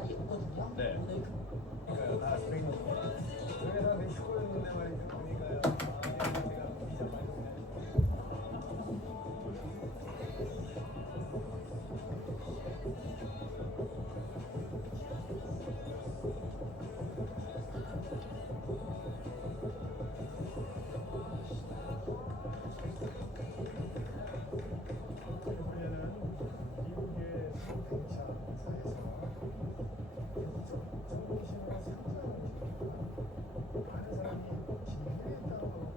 날이 오거든요. 네. 오늘 그러니까 생각. 그래서 내 휴고였는데 말이죠. 보니까 제가 비자 많이 보면은 미국의 상대차사에서 정보신호가 상당히 많은 사람이 진행했다고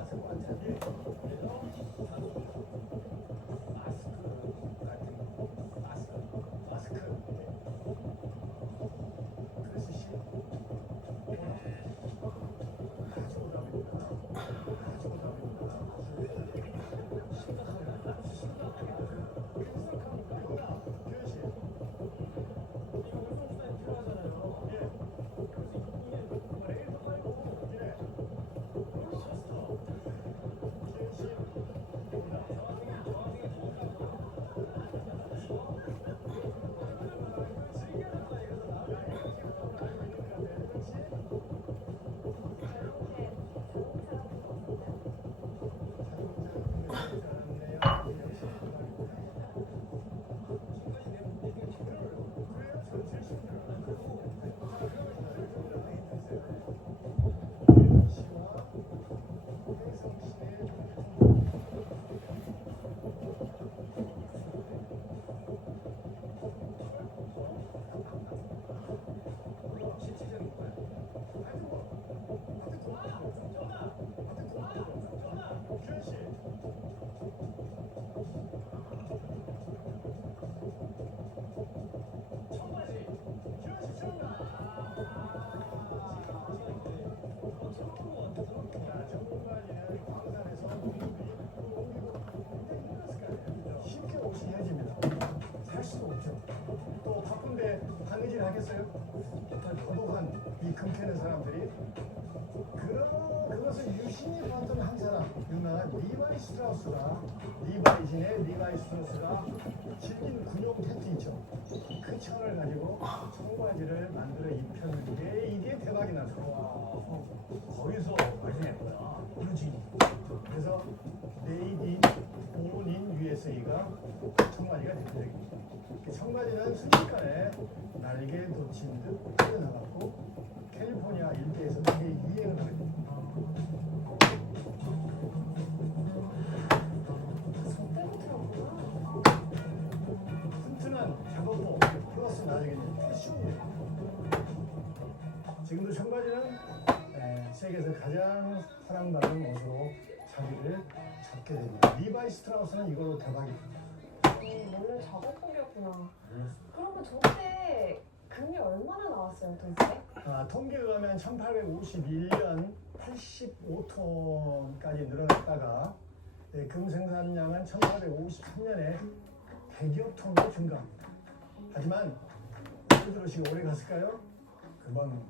왔을 것 같아요. 그래서 마스크 크리스씨 아주 오답입니다. 아주 오답입니다. 심각합니다. 규현씨 이거 활동수단에 필요하잖아요. 예. 그래서 이게 레일도 깔고 예. 롤러 코스터 규현씨 입니다. 저항이 쉽게 옷이 헤어집니다. 살 수가 없죠. 또 바쁜데 바느질 하겠어요? 고독한 이 금캐는 사람들이 그것을 유심히 봤던 한 사람, 유명한 리바이 스트라우스가 리바이진의 리바이 스트라우스가 질긴 군용 텐트 있죠. 그 천을 가지고 청바지를 만들어 입혔는데 이게 대박이 났어요. 거기서 발생했구나. 그렇지. 그래서 메이드 인 USA가 청바지가 대표적입니다. 청바지는 순식간에 날개 돋친 듯 뻗어나갔고 캘리포니아 일대에서 되게 유행을 하게 됩니다. 튼튼한 작업복 플러스 나중에 패션이 지금도 청바지는 세계에서 가장 사랑받는 옷으로 자리를 잡게 됩니다. 리바이 스트라우스는 이걸로 대박이 됩니다. 원래 작업복이었구나. 그러면 저때 금리 얼마나 나왔어요, 도대체? 통계에 의하면 1851년 85톤까지 늘어났다가 금 생산량은 1853년에 100여 톤으로 증가합니다. 하지만 골드러시가 오래 갔을까요? 금방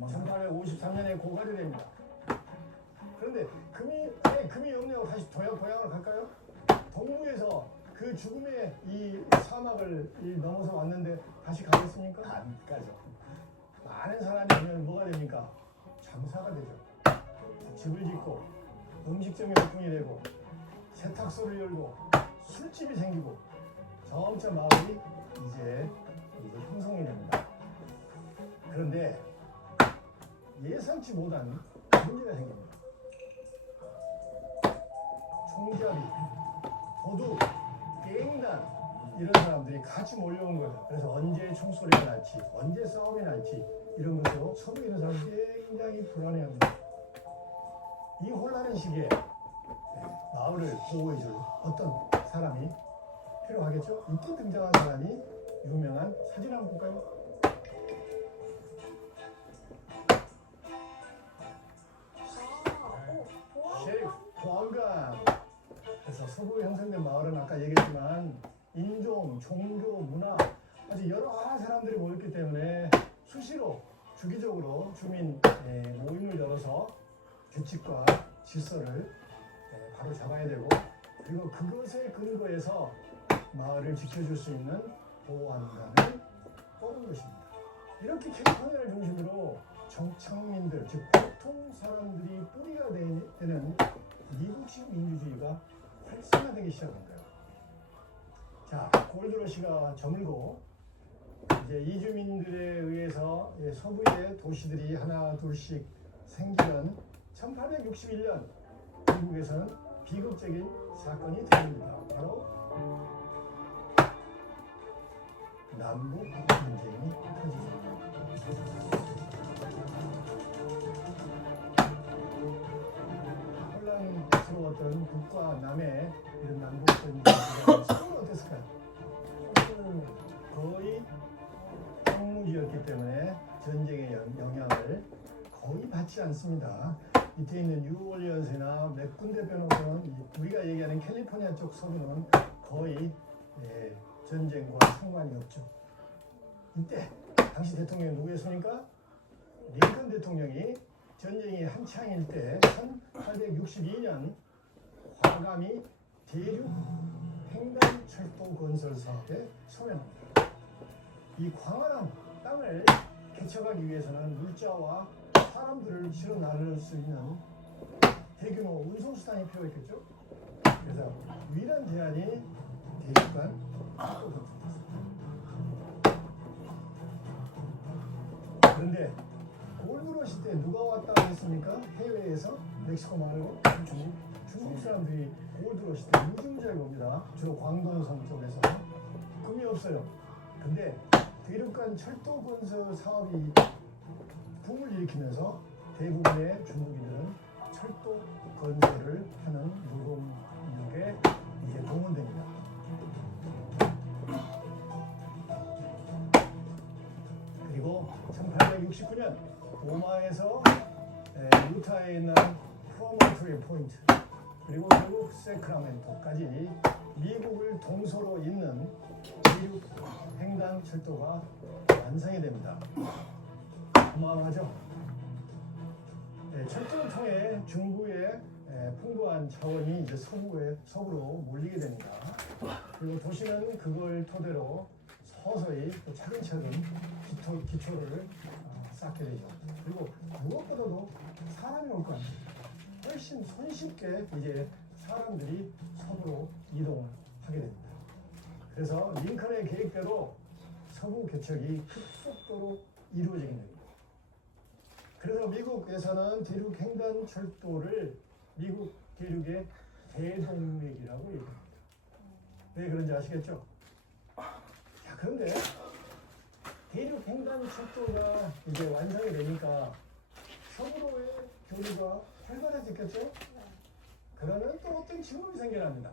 1853년에 고갈이 됩니다. 그런데 금이 없냐고 다시 동양으로 갈까요? 동부에서 그 죽음의 이 사막을 넘어서 왔는데 다시 가겠습니까? 안 가죠. 많은 사람이 되면 뭐가 됩니까? 장사가 되죠. 집을 짓고 음식점이 오픈이 되고 세탁소를 열고 술집이 생기고 점차 마을이 이제 형성이 됩니다. 그런데 예상치 못한 문제가 생깁니다. 총잡이, 도둑, 갱단 이런 사람들이 같이 몰려온 거예요. 그래서 언제 총소리가 날지, 언제 싸움이 날지 이런 것으로 서로 있는 사람들이 굉장히 불안해합니다. 이 혼란한 시기에 마을을 보호해줄 어떤 사람이 필요하겠죠? 이때 등장한 사람이 유명한 사진 한번 볼까요? 셰리프 보안관. 그래서 서부에 형성된 마을은 아까 얘기했지만 인종, 종교, 문화 아주 여러 사람들이 모였기 때문에 수시로 주기적으로 주민 모임을 열어서 규칙과 질서를 바로 잡아야 되고 그리고 그것에 근거해서 마을을 지켜줄 수 있는 보안관을 뽑은 것입니다. 이렇게 캘리포니아를 중심으로 정착민들, 즉 보통 사람들이 뿌리가 되는 미국식 민주주의가 활성화되기 시작한 거예요. 자, 골드러시가 저물고 이제 이주민들에 의해서 서부의 도시들이 하나 둘씩 생기던 1861년 미국에서는 비극적인 사건이 터집니다. 바로 남북 분쟁이 터지죠. 혼란 어떤 북과 남의 이런 남북전 서울은 어땠을까요? 서울은 거의 황무지였기 때문에 전쟁의 영향을 거의 받지 않습니다. 밑에 있는 뉴올리언스나 몇 군데 빼놓고는 우리가 얘기하는 캘리포니아 쪽 서부는 거의 전쟁과 상관이 없죠. 이때 당시 대통령이 누구였습니까? 링컨 대통령이 전쟁이 한창일 때 1862년 과감히 대륙 횡단철도 건설 사업에 서명합니다. 이 광활한 땅을 개척하기 위해서는 물자와 사람들을 실어 나를 수 있는 대규모 운송수단이 필요했겠죠. 그래서 유일한 대안이 대륙간 철도 건설이었습니다. 그런데 골드러시 때 누가 왔다고 했습니까? 해외에서 멕시코 말고 중국 사람들이 골드러시 때 무중자에 옵니다. 주로 광동성 쪽에서 금이 없어요. 근데 대륙간 철도 건설 사업이 붐을 일으키면서 대부분의 중국인들은 철도 건설을 하는 노동력에 이제 동원됩니다. 그리고 1869년 오마에서 유타에 있는 프로몬토리 포인트 그리고 결국 세크라멘토까지 미국을 동서로 잇는 대륙 횡단 철도가 완성이 됩니다. 어마어마하죠. 철도를 통해 중부의 풍부한 자원이 이제 서부로 몰리게 됩니다. 그리고 도시는 그걸 토대로 서서히 또 차근차근 기초를 쌓게 되죠. 그리고 무엇보다도 사람이 올 거 아니에요. 훨씬 손쉽게 이제 사람들이 서부로 이동을 하게 됩니다. 그래서 링컨의 계획대로 서부 개척이 급속도로 이루어지게 됩니다. 그래서 미국에서는 대륙 횡단 철도를 미국 대륙의 대동맥이라고 얘기합니다. 왜 그런지 아시겠죠? 자, 그런데 대륙 횡단 철도가 이제 완성이 되니까 서부로의 교류가 활발해졌겠죠? 그러면 또 어떤 직업이 생겨납니다.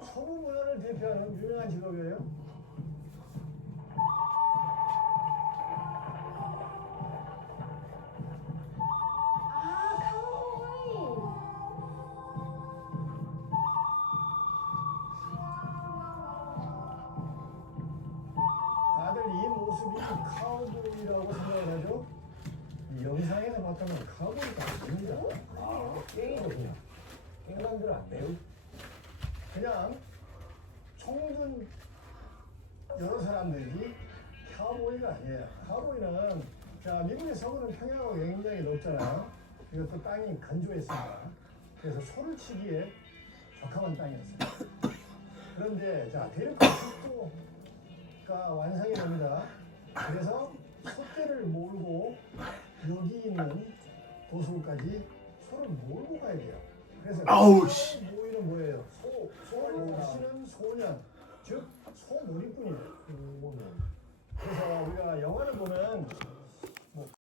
서부 문화를 대표하는 유명한 직업이에요. 다들 이 모습이 카우보이라고 생각을 하죠? 이 영상에서 봤다면 카우보이가 아닙니다. 게임이거든요. 인간들 안 돼요. 그냥 총든 여러 사람들이 카우보이가 아니에요. 카우보이는 자 미국의 서부는 평야가 굉장히 높잖아요. 이것도 땅이 건조했습니다. 그래서 소를 치기에 적합한 땅이었어요. 그런데 자 대륙간 철도가 완성이 됩니다. 그래서 소떼를 몰고 여기 있는 도서까지 소를 몰고 가야 돼요. 그래서 모이는 뭐예요? 소를 모시는 소년, 즉 소놀이꾼이에요. 그래서 우리가 영화를 보면